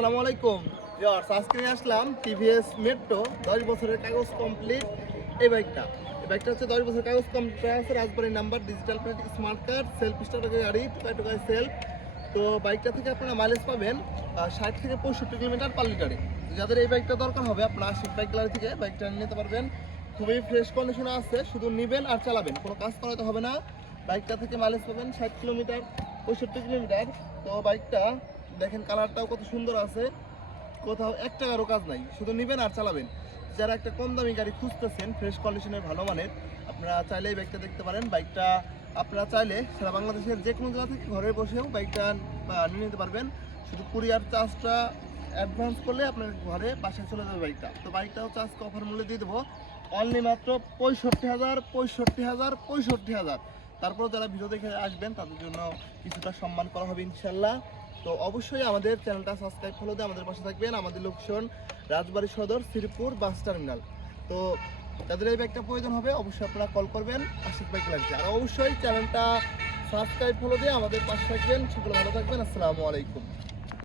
আসসালামু আলাইকুম ভিউয়ার্স, আজকে নিয়ে আসলাম টিভিএস মেট্রো 10 বছরের কাগজ কমপ্লিট এই বাইকটা হচ্ছে 10 বছরের কাগজ কমপ্লিট আছে, রাজবাড়ির number, digital plate, smart card, self starter গাড়ি, টোকায় সেলফ। তো বাইকটা থেকে আপনারা মাইলেজ পাবেন 60 থেকে 65 কিলোমিটার পার লিটারে। যাদের এই বাইকটা দরকার হবে আপনারা আশিক বাইক গ্যালারি থেকে বাইকটা নিতে পারবেন। খুবই ফ্রেশ কন্ডিশনে আছে, শুধু নেবেন আর চালাবেন, কোনো কাজ করাতে হবে না। বাইকটা থেকে মাইলেজ পাবেন 60 কিলোমিটার 65 কিলোমিটার। তো বাইকটা দেখেন, কালারটাও কত সুন্দর আছে, কোথাও 1 টাকারও কাজ নাই, শুধু নেবেন আর চালাবেন। যারা একটা কম দামি গাড়ি খুঁজতেছেন ফ্রেশ কন্ডিশনের ভালো মানের, আপনারা চাইলে এই বাইকটা দেখতে পারেন। বাইকটা আপনারা চাইলে সারা বাংলাদেশের যে কোনো জায়গা থেকে ঘরে বসেও বাইকটা নিয়ে নিতে পারবেন। শুধু কুরিয়ার চার্জটা অ্যাডভান্স করলে আপনার ঘরে বাসায় চলে যাবে বাইকটা। তো বাইকটাও চার্জকে অফার মূল্যে দিয়ে দেবো অনলি মাত্র 65,000। তারপর যারা ভিডিও দেখে আসবেন তাদের জন্য কিছুটা সম্মান করা হবে ইনশাল্লাহ। তো অবশ্যই আমাদের চ্যানেলটা সাবস্ক্রাইব ফলো দিয়ে আমাদের পাশে থাকবেন। আমাদের লোকেশন রাজবাড়ী সদর, শ্রীপুর বাস টার্মিনাল। তো যাদের এই বাইকটা প্রয়োজন হবে অবশ্যই আপনারা কল করবেন আশিক বাইক লাগছে। আর অবশ্যই চ্যানেলটা সাবস্ক্রাইব ফলো দিয়ে আমাদের পাশে থাকবেন। সকলে ভালো থাকবেন। আসসালামু আলাইকুম।